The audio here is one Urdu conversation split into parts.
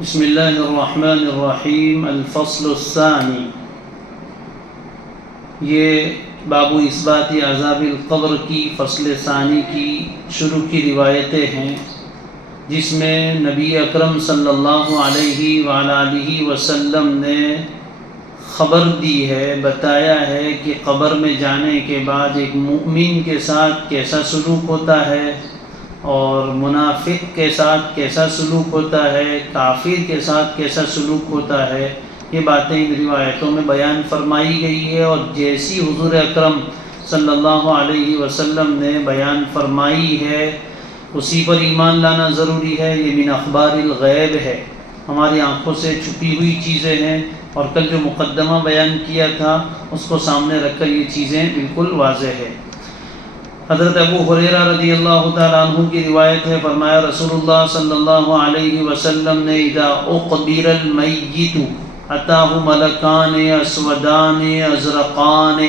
بسم اللہ الرحمن الرحیم الفصل الثانی، یہ باب اثبات عذاب القبر کی فصل ثانی کی شروع کی روایتیں ہیں، جس میں نبی اکرم صلی اللہ علیہ وآلہ وسلم نے خبر دی ہے، بتایا ہے کہ قبر میں جانے کے بعد ایک مومن کے ساتھ کیسا سلوک ہوتا ہے اور منافق کے ساتھ کیسا سلوک ہوتا ہے، کافر کے ساتھ کیسا سلوک ہوتا ہے۔ یہ باتیں ان روایتوں میں بیان فرمائی گئی ہے، اور جیسی حضور اکرم صلی اللہ علیہ وسلم نے بیان فرمائی ہے اسی پر ایمان لانا ضروری ہے۔ یہ من اخبار الغیب ہے، ہماری آنکھوں سے چھپی ہوئی چیزیں ہیں، اور کل جو مقدمہ بیان کیا تھا اس کو سامنے رکھ کر یہ چیزیں بالکل واضح ہے۔ حضرت ابو ہریرہ رضی اللہ تعالیٰ عنہ کی روایت ہے، فرمایا رسول اللہ صلی اللہ علیہ وسلم نے اذا اقبر المیت اتاہ ملکان اسودان ازرقان،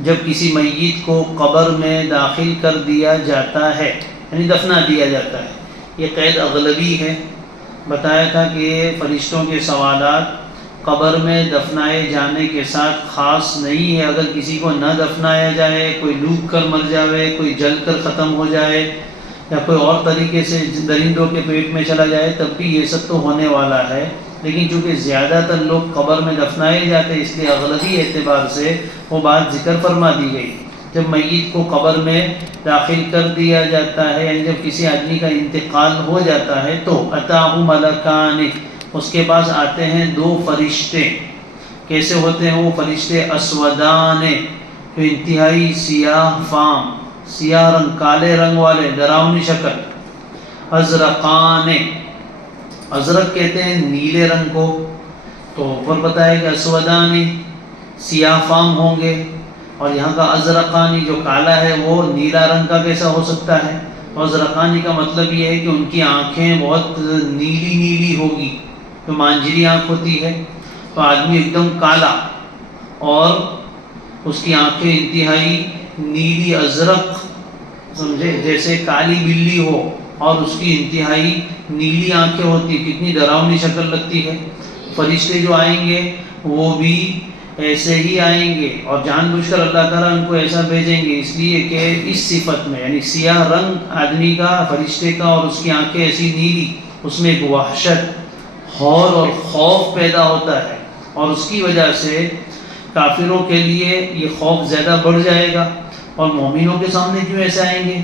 جب کسی میت کو قبر میں داخل کر دیا جاتا ہے، یعنی دفنا دیا جاتا ہے، یہ قید اغلبی ہے۔ بتایا تھا کہ فرشتوں کے سوالات قبر میں دفنائے جانے کے ساتھ خاص نہیں ہے۔ اگر کسی کو نہ دفنایا جائے، کوئی ڈوب کر مر جائے، کوئی جل کر ختم ہو جائے، یا کوئی اور طریقے سے درندوں کے پیٹ میں چلا جائے، تب بھی یہ سب تو ہونے والا ہے۔ لیکن چونکہ زیادہ تر لوگ قبر میں دفنائے جاتے ہیں، اس لیے اغلبی اعتبار سے وہ بات ذکر فرما دی گئی۔ جب میت کو قبر میں داخل کر دیا جاتا ہے، یعنی جب کسی آدمی کا انتقال ہو جاتا ہے، تو اتاہ ملکان، اس کے پاس آتے ہیں دو فرشتے۔ کیسے ہوتے ہیں وہ فرشتے؟ اسودان، جو انتہائی سیاہ فام، سیاہ رنگ، کالے رنگ والے، ڈراؤنی شکل۔ ازرقان، ازرق کہتے ہیں نیلے رنگ کو، تو اوپر بتایا کہ اسودان سیاہ فام ہوں گے، اور یہاں کا ازرقانی جو کالا ہے وہ نیلا رنگ کا کیسا ہو سکتا ہے؟ ازرقانی کا مطلب یہ ہے کہ ان کی آنکھیں بہت نیلی نیلی ہوگی، جو مانجری آنکھ ہوتی ہے، تو آدمی ایک دم کالا اور اس کی آنکھیں انتہائی نیلی ازرق، سمجھے، جیسے کالی بلی ہو اور اس کی انتہائی نیلی آنکھیں ہوتی، کتنی ڈراؤنی شکل لگتی ہے۔ فرشتے جو آئیں گے وہ بھی ایسے ہی آئیں گے، اور جان بوجھ کر اللہ تعالیٰ ان کو ایسا بھیجیں گے اس لیے کہ اس صفت میں، یعنی سیاہ رنگ آدمی کا، فرشتے کا، اور اس کی آنکھیں ایسی نیلی، اس میں ایک وحشت، ہول اور خوف پیدا ہوتا ہے، اور اس کی وجہ سے کافروں کے لیے یہ خوف زیادہ بڑھ جائے گا۔ اور مومنوں کے سامنے کیوں ایسے آئیں گے؟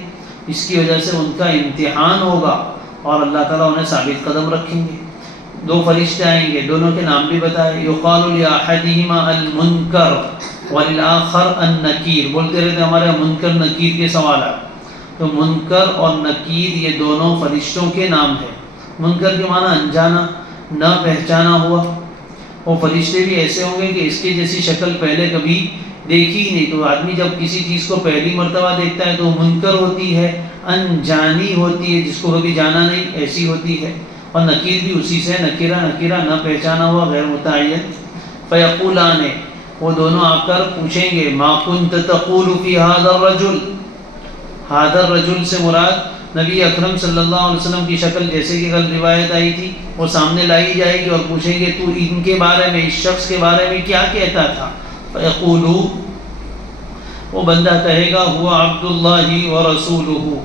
اس کی وجہ سے ان کا امتحان ہوگا، اور اللہ تعالیٰ انہیں ثابت قدم رکھیں گے۔ دو فرشتے آئیں گے، دونوں کے نام بھی بتائے، یقال لأحدہما المنکر وللآخر النکیر، بولتے رہتے ہمارے منکر نکیر کے سوالات۔ تو منکر اور نکیر یہ دونوں فرشتوں کے نام ہیں۔ منکر کے معنی انجانا، نہ پہچانا ہوا۔ وہ فرشتے بھی ایسے ہوں گے کہ اس کی جیسی شکل پہلے کبھی دیکھی ہی نہیں، تو آدمی جب کسی چیز کو پہلی مرتبہ دیکھتا ہے تو منکر ہوتی ہے، انجانی ہوتی ہے، جس کو کبھی جانا نہیں، ایسی ہوتی ہے۔ اور نکیر بھی اسی سے، نکیرہ نہ پہچانا ہوا، غیر متعین۔ فیقولان، وہ دونوں آ کر پوچھیں گے، ما کنت تقول فی ھذا الرجل، ھذا الرجل سے مراد نبی اکرم صلی اللہ علیہ وسلم کی شکل، جیسے کہ کل روایت آئی تھی، وہ سامنے لائی جائے گی اور پوچھیں گے تو ان کے بارے میں، اس شخص کے بارے میں کیا کہتا تھا؟ فیقولو، وہ بندہ کہے گا، ہوا عبد اللہ ورسولہ،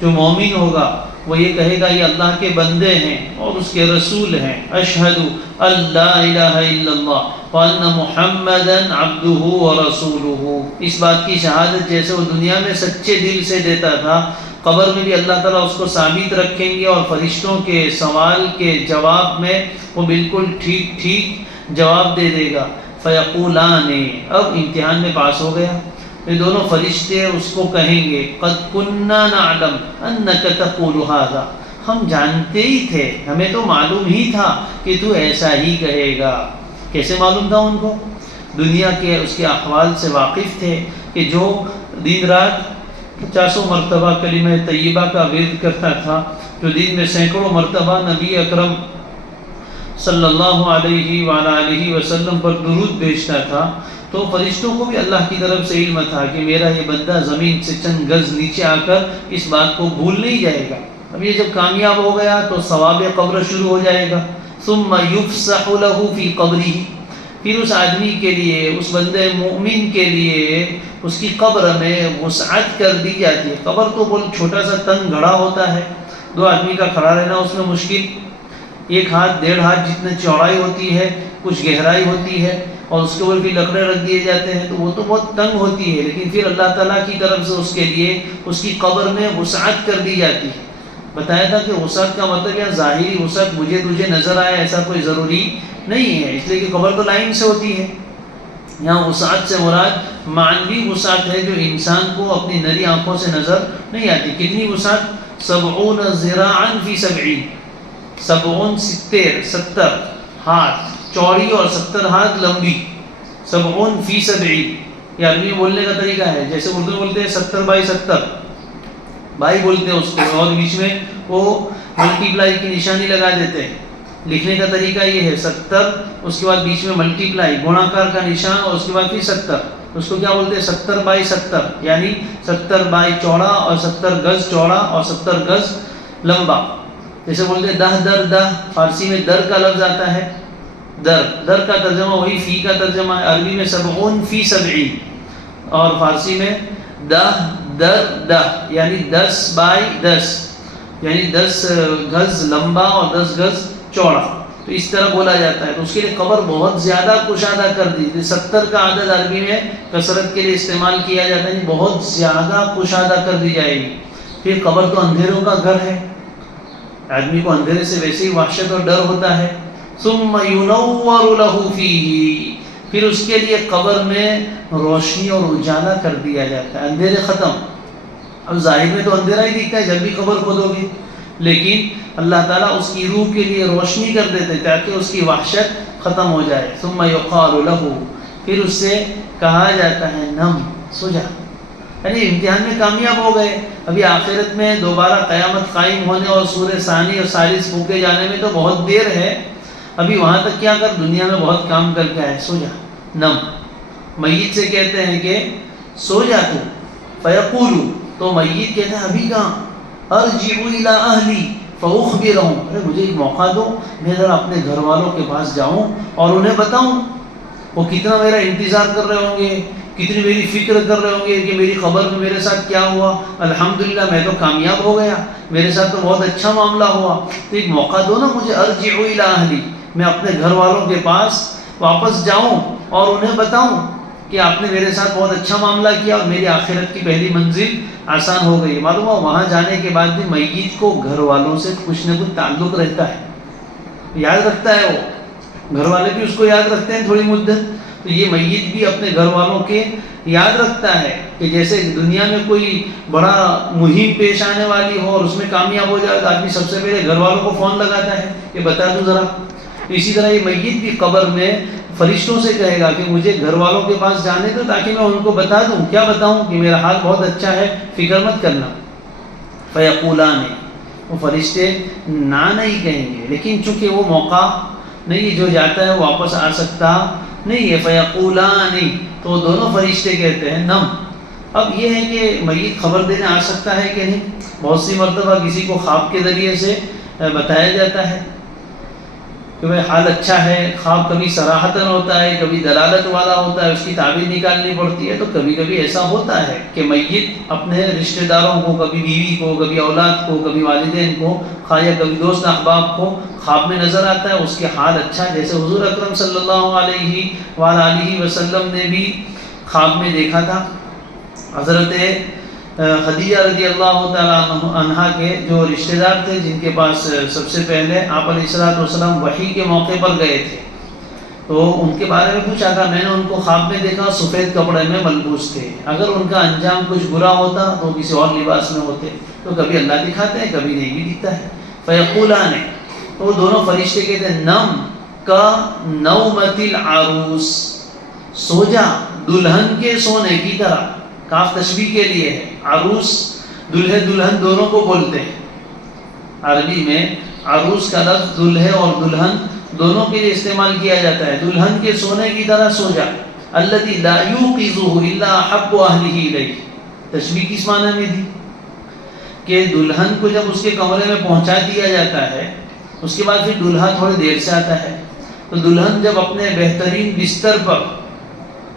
جو مومن ہوگا وہ یہ کہے گا یہ اللہ کے بندے ہیں اور اس کے رسول ہیں۔ اشہد اللہ الہ الا اللہ وان محمدا عبدہ ورسولہ، اس بات کی شہادت جیسے وہ دنیا میں سچے دل سے دیتا تھا، قبر میں بھی اللہ تعالیٰ اس کو ثابت رکھیں گے، اور فرشتوں کے سوال کے جواب میں وہ بالکل ٹھیک جواب دے دے گا۔ فیقولان، اب امتحان میں پاس ہو گیا۔ یہ دونوں فرشتے اس کو کہیں گے، قد کننا نعلم انک تقول ھذا، ہم جانتے ہی تھے، ہمیں تو معلوم ہی تھا کہ تو ایسا ہی کہے گا۔ کیسے معلوم تھا ان کو؟ دنیا کے اس کے احوال سے واقف تھے، کہ جو دن رات 50 مرتبہ کلمہ طیبہ کا ورد کرتا تھا، جو دن میں سینکڑوں مرتبہ نبی اکرم صلی اللہ علیہ وآلہ وسلم پر درود بھیجتا تھا، تو فرشتوں کو بھی اللہ کی طرف سے علم تھا کہ میرا یہ بندہ زمین سے چند گز نیچے آ کر اس بات کو بھول نہیں جائے گا۔ اب یہ جب کامیاب ہو گیا تو ثواب قبر شروع ہو جائے گا. ثم یفسح له فی قبرہ، پھر اس آدمی کے لیے، اس بندے مومن کے لیے اس کی قبر میں وسعت کر دی جاتی ہے. قبر تو بہت چھوٹا سا تنگ گڑھا ہوتا ہے، 2 آدمی کا کھڑا رہنا اس میں مشکل، 1 ہاتھ 1.5 ہاتھ جتنے چوڑائی ہوتی ہے، کچھ گہرائی ہوتی ہے، اور اس کے اوپر بھی لکڑے رکھ دیے جاتے ہیں، تو وہ تو بہت تنگ ہوتی ہے. لیکن پھر اللہ تعالیٰ کی طرف سے اس کے لیے اس کی قبر میں وسعت کر دی جاتی ہے. بتایا تھا کہ وسعت کا مطلب یا ظاہری وسعت مجھے تجھے نظر آئے ایسا کوئی ضروری نہیں ہے، اس لیے کہ قبر تو لائن سے ہوتی ہے. یہاں وسعت سے مراد معنوی وسعت ہے جو انسان کو اپنی نری آنکھوں سے نظر نہیں آتی. کتنی وسعت؟ 70 ذراعا فی 70، 70 ہاتھ چوڑی اور 70 ہاتھ لمبی. 70 فی 70 یہ عربی بولنے کا طریقہ ہے. جیسے اردو بولتے ہیں 70 بائی 70 بائی بولتے ہیں اس کو، اور بیچ میں وہ ملٹی پلائی کی نشانی لگا دیتے ہیں. لکھنے کا طریقہ یہ ہے 70، اس کے بعد بیچ میں ملٹی پلائی گوڑاکار کا نشان، اور اس کے بعد پھر 70. اس کو کیا بولتے ہیں؟ 70 بائی 70، یعنی 70 بائی چوڑا اور 70 گز چوڑا اور 70 گز لمبا. جیسے بولتے ہیں 10 در 10، فارسی میں در کا لفظ آتا ہے. در کا ترجمہ وہی فی کا ترجمہ ہے. عربی میں 70 فی 70، اور فارسی میں 10 در 10، یعنی 10 بائی 10، یعنی 10 گز لمبا اور 10 گز چوڑا. تو اس طرح بولا جاتا ہے. تو اس کے لیے قبر بہت زیادہ کشادہ کر دی. 70 کا عدد عربی میں کثرت کے لیے استعمال کیا جاتا ہے، بہت زیادہ کشادہ کر دی جائے گی. پھر قبر تو اندھیروں کا گھر ہے، آدمی کو اندھیرے سے ویسے ہی وحشت اور ڈر ہوتا ہے. ثم ينور له فيه، پھر اس کے لیے قبر میں روشنی اور اجالا کر دیا جاتا ہے. اندھیرے ختم. اب ظاہر میں تو اندھیرا ہی دکھتا ہے جب بھی قبر کھودو گے، لیکن اللہ تعالیٰ اس کی روح کے لیے روشنی کر دیتے تاکہ اس کی وحشت ختم ہو جائے. ثم يقال له، پھر اس سے کہا جاتا ہے نم، سو جا. یعنی امتحان میں کامیاب ہو گئے. ابھی آخرت میں دوبارہ قیامت قائم ہونے اور سورہ ثانی اور ثالث پھونکے جانے میں تو بہت دیر ہے. ابھی وہاں تک کیا کر، دنیا میں بہت کام کر کے آئے، سو جا. نم، میت سے کہتے ہیں کہ سو جا تو. فیقولو، تو میت کہتے ہیں ابھی کہاں؟ ارجعوا الی اہلی فاخبرہم، ارے مجھے ایک موقع دو، میں ذرا اپنے گھر والوں کے پاس جاؤں اور انہیں بتاؤں. وہ کتنا میرا انتظار کر رہے ہوں گے، کتنی میری فکر کر رہے ہوں گے کہ میری خبر میں میرے ساتھ کیا ہوا. الحمدللہ میں تو کامیاب ہو گیا، میرے ساتھ تو بہت اچھا معاملہ ہوا. تو ایک موقع دو نا مجھے. ارجعوا الی اہلی، میں اپنے گھر والوں کے پاس واپس جاؤں اور انہیں بتاؤں کہ آپ نے میرے ساتھ بہت اچھا معاملہ کیا اور میری آخرت کی پہلی منزل آسان ہو گئی. معلوم ہو وہاں جانے کے بعد بھی میت کو گھر والوں سے کچھ نہ کچھ تعلق رہتا ہے، یاد رکھتا ہے. وہ گھر والے بھی اس کو یاد رکھتے ہیں تھوڑی مدت. تو یہ میت بھی اپنے گھر والوں کے یاد رکھتا ہے کہ جیسے دنیا میں کوئی بڑا مہم پیش آنے والی ہو اور اس میں کامیاب ہو جائے تو آدمی سب سے پہلے گھر والوں کو فون لگاتا ہے کہ بتا دوں ذرا. اسی طرح یہ میت بھی قبر میں فرشتوں سے کہے گا کہ مجھے گھر والوں کے پاس جانے دو تاکہ میں ان کو بتا دوں. کیا بتاؤں؟ کہ میرا حال بہت اچھا ہے، فکر مت کرنا. فیقولان، وہ فرشتے نہ نہیں کہیں گے، لیکن چونکہ وہ موقع نہیں، جو جاتا ہے واپس آ سکتا نہیں ہے. فیقولان، تو دونوں فرشتے کہتے ہیں نم. اب یہ ہے کہ میت خبر دینے آ سکتا ہے کہ نہیں. بہت سی مرتبہ کسی کو خواب کے ذریعے سے بتایا جاتا ہے کہ بھائی حال اچھا ہے. خواب کبھی صراحتاً ہوتا ہے، کبھی دلالت والا ہوتا ہے، اس کی تعبیر نکالنی پڑتی ہے. تو کبھی کبھی ایسا ہوتا ہے کہ میت اپنے رشتہ داروں کو، کبھی بیوی کو، کبھی اولاد کو، کبھی والدین کو، یا کبھی دوست احباب کو خواب میں نظر آتا ہے. اس کے حال اچھا، جیسے حضور اکرم صلی اللہ علیہ وآلہ وسلم نے بھی خواب میں دیکھا تھا. حضرت خدیجہ رضی اللہ تعالیٰ عنہا کے جو رشتہ دار تھے، جن کے پاس سب سے پہلے آپ علیہ الصلوۃ والسلام وحی کے موقع پر گئے تھے، تو ان کے بارے میں پوچھا تھا. میں نے ان کو خواب میں دیکھا، سفید کپڑے میں ملبوس تھے. اگر ان کا انجام کچھ برا ہوتا تو کسی اور لباس میں ہوتے. تو کبھی اللہ دکھاتے ہیں، کبھی نہیں بھی دکھتا ہے. فیقولان، تو وہ دونوں فرشتے کہتے ہیں نم کا نومت العروس، سو جا دلہن کے سونے کی طرح. کاف تشبیہ کے لیے ہے. عروس دلہے دلہن دونوں کو بولتے ہیں. عربی میں عروس کا لفظ دلہے اور دلہن دونوں کے لیے استعمال کیا جاتا ہے. دلہن کے سونے کی طرح سو جا. الذی لا یوقظہ الا احب اہلہ الیہ. تشبیہ کس معنی میں دی؟ کہ دلہن کو جب اس کے کمرے میں پہنچا دیا جاتا ہے، اس کے بعد پھر دلہا تھوڑی دیر سے آتا ہے، تو دلہن جب اپنے بہترین بستر پر،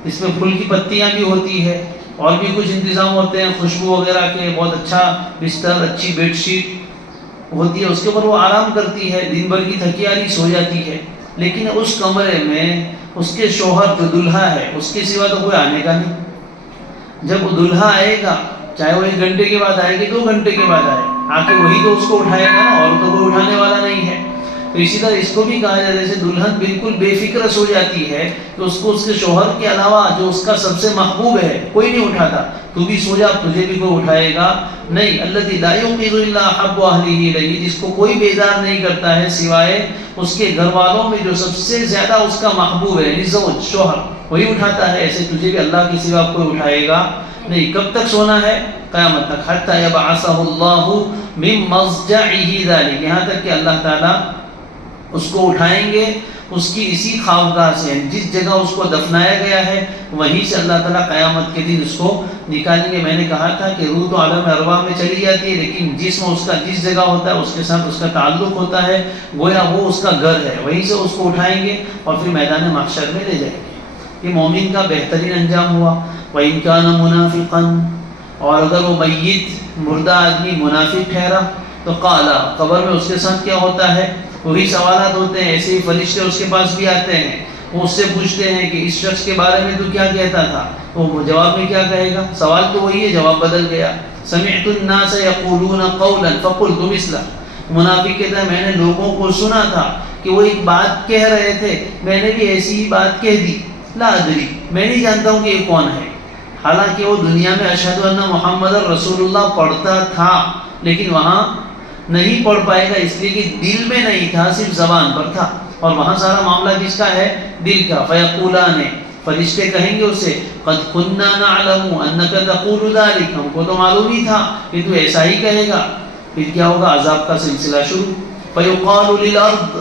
اس میں پھول کی پتیاں بھی ہوتی ہے اور بھی کچھ انتظام ہوتے ہیں خوشبو وغیرہ کے، بہت اچھا بستر، اچھی بیڈ شیٹ ہوتی ہے، اس کے اوپر وہ آرام کرتی ہے، دن بھر کی تھکیاری سو جاتی ہے، لیکن اس کمرے میں اس کے شوہر جو دلہا ہے اس کے سوا تو کوئی آنے کا نہیں۔ جب وہ دلہا آئے گا، چاہے وہ 1 گھنٹے کے بعد آئے گی، 2 گھنٹے کے بعد آئے، آ کے وہی تو اس کو اٹھائے گا نا، اور تو کوئی اٹھانے والا نہیں ہے۔ تو اسی طرح اس کو بھی کہا جاتا ہے، جیسے دلہن بالکل بے فکر سو جاتی ہے تو اس کو اس کے شوہر کے علاوہ جو اس کا سب سے محبوب ہے کوئی نہیں اٹھاتا، تو بھی سو جا، تجھے بھی کوئی اٹھائے گا نہیں۔ الذی لا یوقظ الا حب اہلہ الیہ، جس کو کوئی بیدار نہیں کرتا ہے سوائے اس کے گھر والوں میں جو سب سے زیادہ اس کا محبوب ہے، یعنی زوج، شوہر، وہی اٹھاتا ہے۔ ایسے تجھے بھی اللہ کے سوا کوئی اٹھائے گا نہیں۔ کب تک سونا ہے؟ قیامت تک، حتی یبعثہ اللہ من مضجعہ ذلک، یہاں تک کہ اللہ تعالیٰ اس کو اٹھائیں گے اس کی اسی خوابگاہ سے، جس جگہ اس کو دفنایا گیا ہے وہیں سے اللہ تعالیٰ قیامت کے دن اس کو نکالیں گے۔ میں نے کہا تھا کہ روح تو عالم ارواح میں چلی جاتی ہے، لیکن جسم اس کا جس جگہ ہوتا ہے اس کے ساتھ اس کا تعلق ہوتا ہے، گویا وہ اس کا گھر ہے، وہیں سے اس کو اٹھائیں گے اور پھر میدان محشر میں لے جائیں گے۔ یہ مومن کا بہترین انجام ہوا۔ وَإِن كَانَ مُنَافِقًا، اور اگر وہ میت مردہ آدمی منافق ٹھہرا تو قالا، قبر میں اس کے ساتھ کیا ہوتا ہے؟ وہی سوالات ہوتے ہیں، ایسے ہی فرشتے اس کے پاس بھی آتے ہیں، وہ اس سے پوچھتے ہیں کہ اس شخص کے بارے میں تو کیا کہتا تھا، وہ جواب میں کیا کہے گا؟ سوال تو وہی ہے، جواب بدل گیا۔ سمعت الناس یقولون قولا فقلت مثلہ، منافق کہتا ہے میں نے لوگوں کو سنا تھا کہ وہ ایک بات کہہ رہے تھے، میں نے بھی ایسی ہی بات کہہ دی، لا ادری، میں نہیں جانتا ہوں کہ یہ کون ہے۔ حالانکہ وہ دنیا میں اشہد ان محمد رسول اللہ پڑھتا تھا، لیکن وہاں نہیں پڑھ پائے گا اس لیے کہ دل میں نہیں تھا، صرف زبان پر تھا، اور وہاں سارا معاملہ کس کا ہے؟ دل کا۔ فیقولان، فرشتے کہیں گے اسے، قد كنا نعلم انك تقول ذلك، ہم کو تو معلوم ہی تھا کہ تو ایسا ہی کہے گا۔ پھر کیا ہوگا؟ عذاب کا سلسلہ شروع۔ فیقال للارض،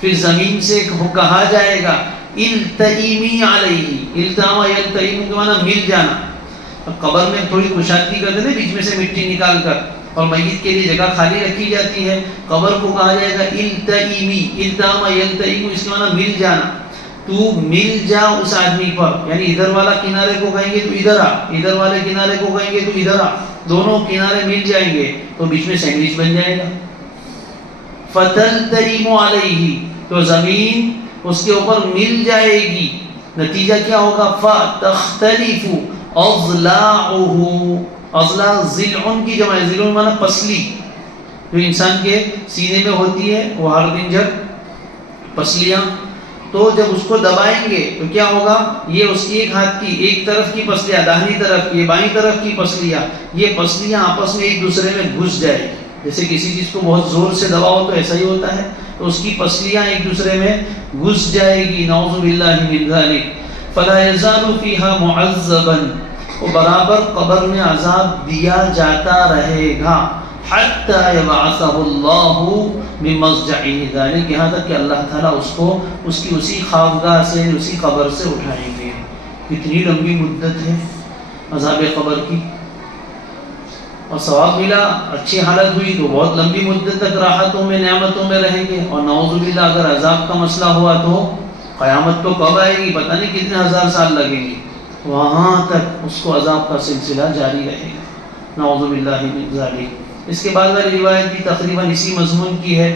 پھر زمین سے کہا جائے گا، التئیمی علیہ، التئام یلتئیم کے معنی مل جانا۔ قبر میں تھوڑی کشادگی کرتے تھے، بیچ میں سے مٹی نکال کر، اور میت کے لیے جگہ خالی رکھی جاتی ہے، قبر کو کہا جائے گا التئیمی، التئام یلتئیم، اس کے معنی مل جانا، تو مل جا اس آدمی پر، یعنی ادھر والا کنارے کو کہیں گے تو ادھر آ، ادھر والے کنارے کو کہیں گے تو ادھر آ، دونوں کنارے مل جائیں گے تو بیچ میں سینڈوچ بن جائے گا۔ فتلتئیم علیہ، تو زمین اس کے اوپر مل جائے گی، نتیجہ کیا ہوگا؟ فتختلف اضلاعہ، اضلاع ضلع کی جمع ہے، ضلع معنی پسلی، جو انسان کے سینے میں ہوتی ہے، وہ ہر دن جب پسلیاں، تو جب اس کو دبائیں گے تو کیا ہوگا؟ یہ اس کی ایک ہاتھ کی ایک طرف کی پسلیاں، داہنی طرف کی، بائیں طرف کی پسلیاں، یہ پسلیاں آپس میں ایک دوسرے میں گھس جائے گی، جیسے کسی چیز کو بہت زور سے دباؤ تو ایسا ہی ہوتا ہے، تو اس کی پسلیاں ایک دوسرے میں گھس جائے گی، نعوذ باللہ من ذلک۔ فلا یزال فیہا معذبا، وہ برابر قبر میں عذاب دیا جاتا رہے گا، حتی یبعثہ اللہ من مضجعہ ذلک، یہاں تک کہ اللہ تعالیٰ اس کو اس کی اسی خوابگاہ سے، اسی قبر سے اٹھائیں گے۔ کتنی لمبی مدت ہے عذاب قبر کی، اور ثواب ملا، اچھی حالت ہوئی تو بہت لمبی مدت تک راحتوں میں، نعمتوں میں رہیں گے، اور نعوذ باللہ اگر عذاب کا مسئلہ ہوا تو قیامت تو کب آئے گی، پتہ نہیں کتنے ہزار سال لگیں گے، وہاں تک اس کو عذاب کا سلسلہ جاری رہے گا، نعوذ باللہ من ذلک۔ اس کے بعد والی روایت بھی تقریباً اسی مضمون کی ہے۔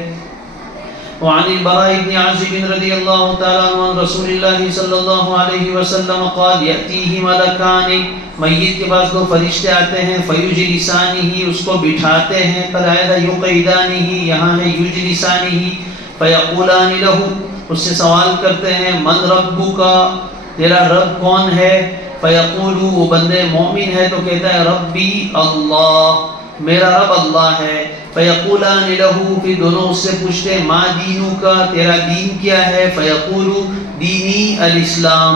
وعن البراء بن عازب رضی اللہ تعالیٰ عنہ عن رسول اللہ صلی اللہ علیہ وسلم قال یأتیہ ملکان، میت کے پاس دو فرشتے آتے ہیں، فیجلسانہ، اس کو بٹھاتے ہیں، قد آیا تھا یقعدانہ، یہاں ہے یجلسانہ، فیقولان لہ، اس سے سوال کرتے ہیں، من ربک، تیرا رب کون ہے؟ فیقول، وہ بندے مومن ہے تو کہتا ہے ربی اللہ، میرا رب اللہ ہے۔ فیقولان لہ، پھر دونوں اس سے پوچھتے ہیں ما دینک، تیرا دین کیا ہے؟ فیقول دینی الاسلام،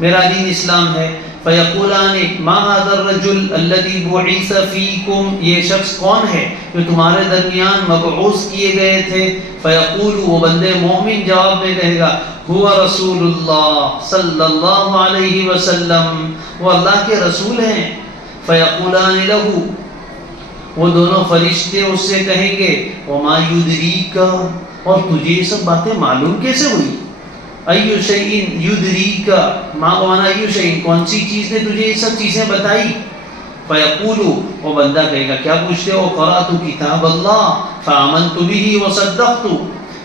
میرا دین اسلام ہے۔ فیقولان ما ھذا الرجل الذی بعث فیکم، یہ شخص کون ہے جو تمہارے درمیان مبعوث کیے گئے تھے؟ فیقول، وہ بندے مومن جواب میں کہے گا هو رسول اللہ صلی اللہ علیہ وسلم، وہ اللہ کے رسول ہیں۔ فیقولان لہ، وہ دونوں فرشتے اس سے کہیں گے وما یدریک، اور تجھے یہ سب باتیں معلوم کیسے ہوئی؟ ایو شیء یدریک، ما وانا ایو شیء، کون سی چیز نے تجھے یہ سب چیزیں بتائی؟ فیقول، وہ بندہ کہے گا کیا پوچھتے ہو؟ قرأت کتاب اللہ فآمنت به وصدقت،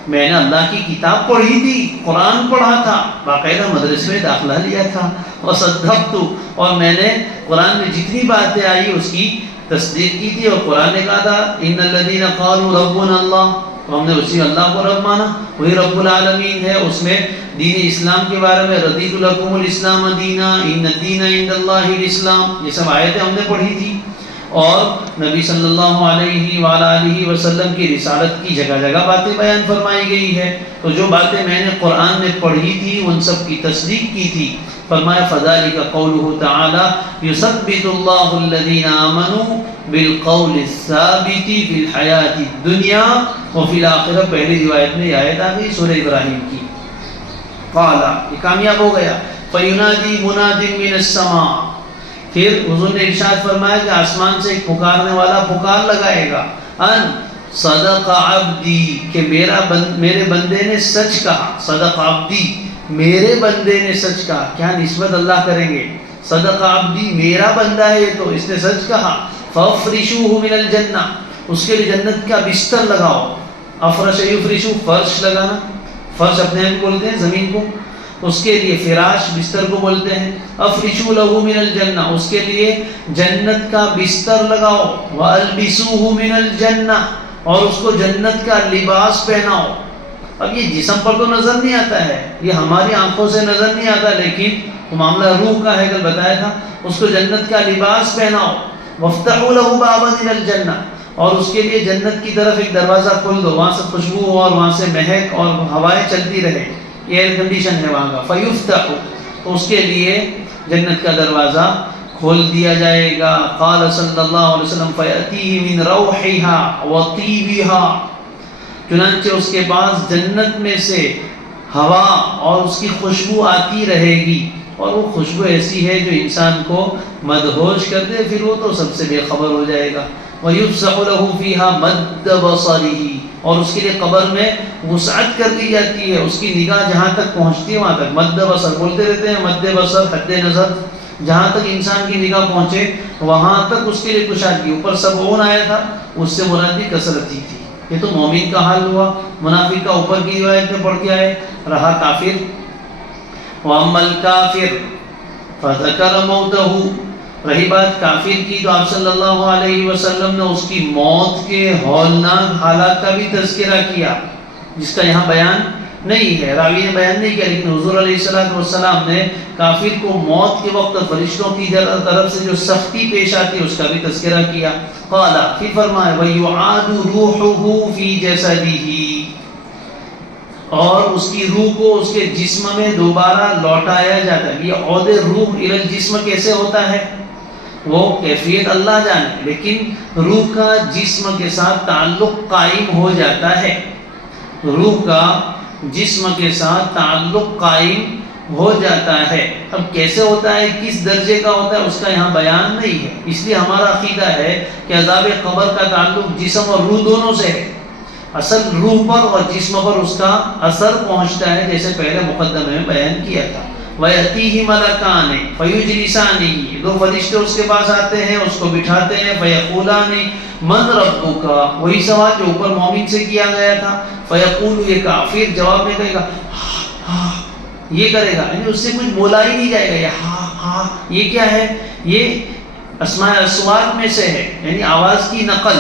میں نے اللہ کی کتاب پڑھی تھی، قرآن پڑھا تھا، باقاعدہ مدرسے میں داخلہ لیا تھا، وصدقت، اور میں نے قرآن میں جتنی باتیں آئی اس کی تصدیق کی تھی، اور قرآن نے کہا تھا ان الذین قالوا ربنا اللہ، تو ہم نے اسی اللہ کو رب مانا، وہی رب العالمین ہے۔ اس میں دین اسلام کے بارے میں رضیت لکم الاسلام دینا ان الدین عند اللہ الاسلام، یہ سب آیتیں ہم نے پڑھی تھی، اور نبی صلی اللہ علیہ وآلہ وسلم کی رسالت کی جگہ جگہ باتیں بیان فرمائی گئی ہے، تو جو باتیں میں نے قرآن میں پڑھی تھی ان سب کی تصدیق کی تھی۔ فرمایا فذلک قولہ تعالی یثبت اللہ الذین آمنوا بالقول الثابت فی الحیاۃ الدنیا وفی الآخرہ، پہلی روایت میں یہ آیت آ گئی سورہ ابراہیم کی۔ قال، یہ کامیاب ہو گیا، فینادی مناد من السماء، پھر حضور نے ارشاد فرمایا کہ آسمان سے ایک پکارنے والا پکار لگائے گا، ان صدق عبدی، کہ میرے بندے نے سچ کہا، صدق عبدی، میرے بندے نے سچ کہا، کیا نسبت اللہ کریں گے، صدق عبدی، میرا بندہ ہے تو اس نے سچ کہا، فافرشوہ من الجنہ، اس کے لیے جنت کا بستر لگاؤ، افرش یفرشو، فرش لگانا، فرش اپنے آپ بولتے ہیں زمین کو، اس کے لیے فراش بستر کو بولتے ہیں، افرشو لہو من الجنہ، اس کے لیے جنت کا بستر لگاؤ، والبسوہ من الجنہ، اور اس کو جنت کا لباس پہناؤ۔ اب یہ جسم پر تو نظر نہیں آتا ہے، یہ ہماری آنکھوں سے نظر نہیں آتا، لیکن وہ معاملہ روح کا ہے، کل بتایا تھا، اس کو جنت کا لباس پہناؤ، وفتحوا لہ بابا من الجنہ، اور اس کے لیے جنت کی طرف ایک دروازہ کھول دو، وہاں سے خوشبو ہو اور وہاں سے مہک اور ہوائیں چلتی رہے، ایئر کنڈیشن ہے وہاں کا، فیفتح، تو اس کے لیے جنت کا دروازہ کھول دیا جائے گا۔ قال صلی اللہ علیہ وسلم فیأتیہ من روحها وطیبها، چنانچہ اس کے پاس جنت میں سے ہوا اور اس کی خوشبو آتی رہے گی، اور وہ خوشبو ایسی ہے جو انسان کو مدہوش کر دے، پھر وہ تو سب سے بے خبر ہو جائے گا۔ وَيُفْسَحُ لَهُ فِيهَا مَدَّ بَصَرِهِ، اور اس کے لیے قبر میں وسعت کر دی جاتی ہے، اس کی نگاہ جہاں تک پہنچتی ہے وہاں تک، مد بصر بولتے رہتے ہیں، مد بصر، حد نظر، جہاں تک انسان کی نگاہ پہنچے وہاں تک اس کے لیے کشادگی۔ اوپر 70 آیا تھا، اس سے مراد بھی کثرت ہی تھی، یہ تو مومن کا حال ہوا، منافق کا اوپر کی روایت میں پڑھ کے آئے، رہا کافر۔ وَأَمَّا الْكَافِرُ فَذَكَرَ مَوْتَهُ، رہی بات کافر کی تو آپ صلی اللہ علیہ وسلم نے اس کی موت کے ہولناک حالات کا بھی تذکرہ کیا، جس کا یہاں بیان نہیں ہے، راوی نے بیان نہیں کیا، لیکن حضور علیہ السلام نے کافر کو موت کے وقت فرشتوں کی طرف سے جو سختی پیش آتی ہے اس کا بھی تذکرہ کیا۔ قال، پھر فرمایا وَيُعَادُ رُوحُهُ فِي جَسَدِهِ، اور اس کی روح کو اس کے جسم میں دوبارہ لوٹایا جاتا ہے۔ یہ عود روح الی الجسم کیسے ہوتا ہے وہ کیفیت اللہ جانے، لیکن روح کا جسم کے ساتھ تعلق قائم ہو جاتا ہے، روح کا جسم کے ساتھ تعلق قائم ہو جاتا ہے۔ اب کیسے ہوتا ہے، کس درجے کا ہوتا ہے، اس کا یہاں بیان نہیں ہے، اس لیے ہمارا عقیدہ ہے کہ عذاب قبر کا تعلق جسم اور روح دونوں سے ہے، اصل روح پر اور جسم پر اس کا اثر پہنچتا ہے، جیسے پہلے مقدمے میں بیان کیا تھا۔ وَيَأْتِيهِ مَلَكَانِ فَيُجْلِسَانِهِ، دو فرشتے اس کے پاس آتے ہیں، اس کو بٹھاتے ہیں، فَيَقُولَانِ مَنْ رَبُّكَ، وہی سوال جو اوپر مومن سے کیا گیا تھا، فَيَقُولُ، یہ کافر جواب میں کہے گا یہ کرے گا، یعنی اس سے کچھ بولا ہی نہیں جائے گا، یہ ہاں ہاں، یہ کیا ہے، یہ اسماء اصوات میں سے ہے، یعنی آواز کی نقل،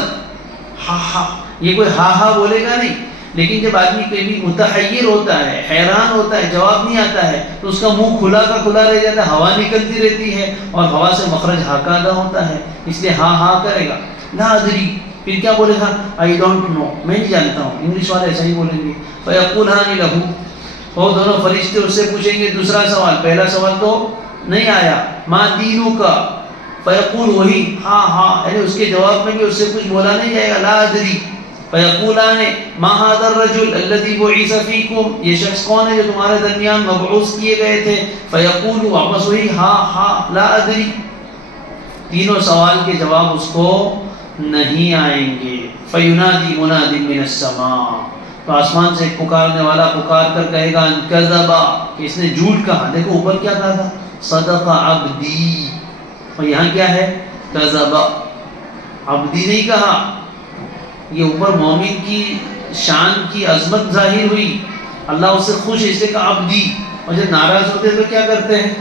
ہاں ہاں، یہ کوئی ہاں ہاں بولے گا نہیں، لیکن جب آدمی کبھی متحیر ہوتا ہے، حیران ہوتا ہے، جواب نہیں آتا ہے، تو اس کا منہ کھلا کا کھلا رہ جاتا ہے، ہوا نکلتی رہتی ہے اور ہوا سے مخرج ہاں کا ادا ہوتا ہے، اس لیے ہاں ہاں کرے گا۔ لا ادری، پھر کیا بولے گا، آئی ڈونٹ نو، میں نہیں جانتا ہوں، انگلش والے ایسا ہی بولیں گے۔ فیقولان لہ، وہ دونوں فرشتے اس سے پوچھیں گے دوسرا سوال، پہلا سوال تو نہیں آیا، ما دینک، فیقول وہی ہاں ہاں، یعنی اس کے جواب میں بھی اس سے کچھ بولا نہیں جائے گا، لا ادری۔ فیقولان ما هذا الرجل الذي بعث فيكم، یہ شخص کون ہے جو تمہارے درمیان مبعوث کیے گئے تھے، فیقول، واپس وہی ہاں ہاں لا ادری۔ تینوں سوال کے جواب اس کو نہیں آئیں گے. فَيُنَادِي مُنَادٍ مِّنَ السَّمَاءِ، تو آسمان سے ایک پکارنے والا پکار کر کہے گا ان کذبا، کہ اس نے جھوٹ کہا. دیکھو اوپر کیا کہا تھا؟ صدق عبدی، اور یہاں کیا ہے؟ کذبا. عبدی نہیں کہا. یہ اوپر مومن کی شان کی عظمت ظاہر ہوئی، اللہ اس سے خوش ہے، اس سے کہا عبدی. اور جب ناراض ہوتے تو کیا کرتے ہیں؟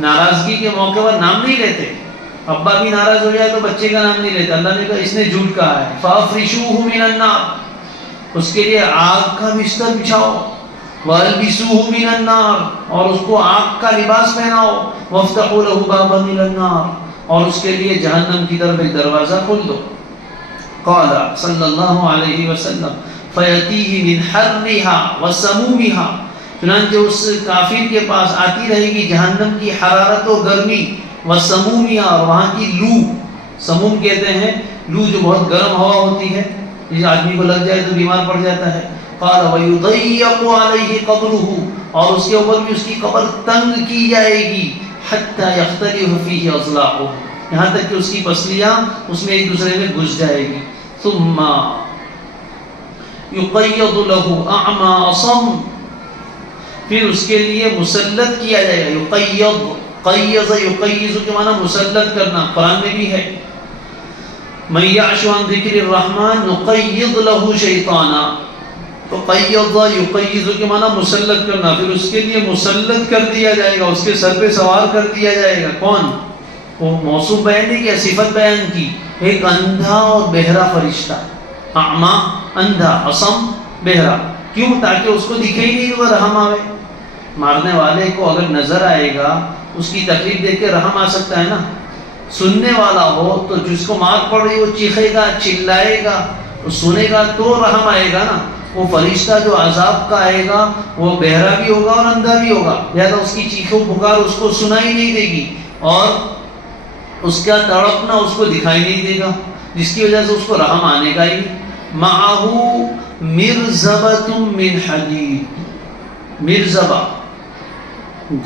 ناراضگی کے موقع پر نام نہیں لیتے. ابا بھی ناراض ہو جائے تو بچے کا نام نہیں لیتے. اللہ نے کہا اس نے جھوٹ کہا ہے. فَافْرِشُوهُ مِنَ النَّارِ، اس کے لیے آگ کا بستر بچھاؤ. وَالْبِسُوهُ مِنَ النَّارِ، اور اس کو آگ کا لباس پہناؤ. وَافْتَحُوا لَهُ بَابًا إِلَى النَّارِ، اور اس کے لیے جہنم کی طرف ایک دروازہ کھول دو. قال صلی اللہ علیہ وسلم فَيَأْتِيهِ مِنْ حَرِّهَا وَسَمُومِهَا، چنانچہ اس کافر کے پاس آتی رہے گی جہنم کی حرارت و گرمی، وَسَمُومِهَا، اور وہاں کی لو. سموم کہتے ہیں لو جو بہت گرم ہوا ہوتی ہے، جس آدمی کو لگ جائے تو بیمار پڑ جاتا ہے. قال وَيُضَيَّقُ عَلَيْهِ قَبْرُهُ، اور اس کے اوپر بھی اس کی قبر تنگ کی جائے گی. حَتَّى يَخْتَلِفُ فِيهِ أَضْلَاعُهُ، یہاں تک کہ اس کی پسلیاں اس میں ایک دوسرے میں گھس جائے گی. ثم يُقَيَّضُ لَهُ أَعْمَى أَصَمٌّ، پھر اس کے لیے مسلط کیا جائے گا. یقید، قیض یقیض کے معنی مسلط کرنا، قرآن میں بھی ہے. من یعش عن ذکر الرحمن نقید له شیطانا، تو قیض یقیض کے معنی مسلط کرنا، پھر اس کے لیے مسلط کر دیا جائے گا، اس کے سر پہ سوار کر دیا جائے گا. کون؟ وہ موصوف بیان نہیں کیا، صفت بیان کی. ایک اندھا اور بہرا فرشتہ. اعما اندھا، اصم بہرا. کیوں؟ تاکہ اس کو دکھے ہی نہیں تو رحم آوے. مارنے والے کو اگر نظر آئے گا، اس کی تکلیف دیکھ کے رحم آ سکتا ہے نا. سننے والا ہو تو جس کو مار پڑ رہی وہ چیخے گا، چلائے گا، وہ سنے گا تو رحم آئے گا نا. وہ فرشتہ جو عذاب کا آئے گا وہ بہرا بھی ہوگا اور اندھا بھی ہوگا، لہذا اس کی چیخوں پکار اس کو سنائی نہیں دے گی، اور اس کا تڑپنا اس کو دکھائی نہیں دے گا، جس کی وجہ سے اس کو رحم آنے گا ہی. معہو مرزبۃ من حدید، مرزبہ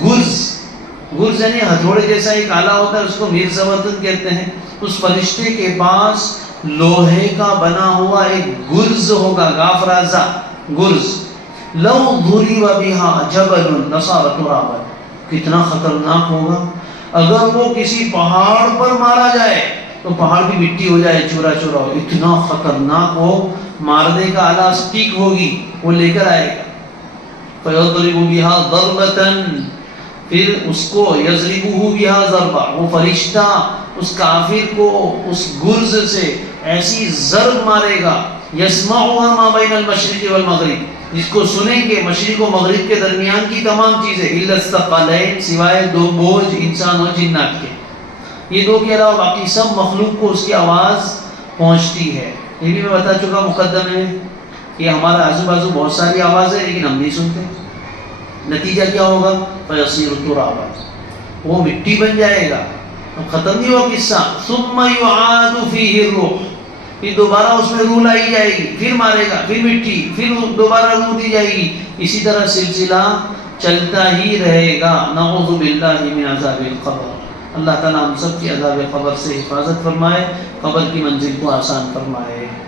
گرز یعنی ہتھوڑے جیسا ایک آلہ ہوتا ہے، اس کو مرزبۃ کہتے ہیں. اس فرشتے کے پاس لوہے کا بنا ہوا ایک گرز ہوگا، غافرازہ گرز. لو ضرب بها جبل لصار ترابا، کتنا خطرناک ہوگا. اگر وہ کسی پہاڑ پر مارا جائے تو پہاڑ بھی مٹی ہو جائے، چورا چورا ہو. اتنا خطرناک ہو. مارنے کا آلہ سٹیک ہوگی، وہ لے کر آئے گا. فَيَضْرِبُ بِهَا ضَرْبَةً، پھر اس کو يَضْرِبُهُ بِهَا ضَرْبًا، وہ فرشتہ اس کافر کو اس گرز سے ایسی ضرب مارے گا. يَسْمَعُهَا مَا بَيْنَ الْمَشْرِقِ وَالْمَغْرِبِ، جس کو سنیں گے مشرق و مغرب کے درمیان کی تمام چیزیں. إِلَّا الثَّقَلَيْنِ، سوائے دو بوجھ، انسان اور جنات کے. یہ دو کے علاوہ باقی سب مخلوق کو اس کی آواز پہنچتی ہے. یہ بھی میں بتا چکا مقدمے میں کہ ہمارا آزو بازو بہت ساری آوازیں ہیں لیکن ہم نہیں سنتے. نتیجہ کیا ہوگا؟ فَيَصِيرُ تُرَابًا، وہ مٹی بن جائے گا. ختم نہیں ہوا قصہ. ثُمَّ يُعَادُ فِيهِ الرُّوحُ، پھر دوبارہ اس میں روح لائی جائے گی، پھر مارے گا، پھر مٹی، پھر دوبارہ روح دی جائے گی. اسی طرح سلسلہ چلتا ہی رہے گا. نعوذ باللہ من عذاب القبر. اللہ تعالیٰ ہم سب کی عذاب قبر سے حفاظت فرمائے، قبر کی منزل کو آسان فرمائے.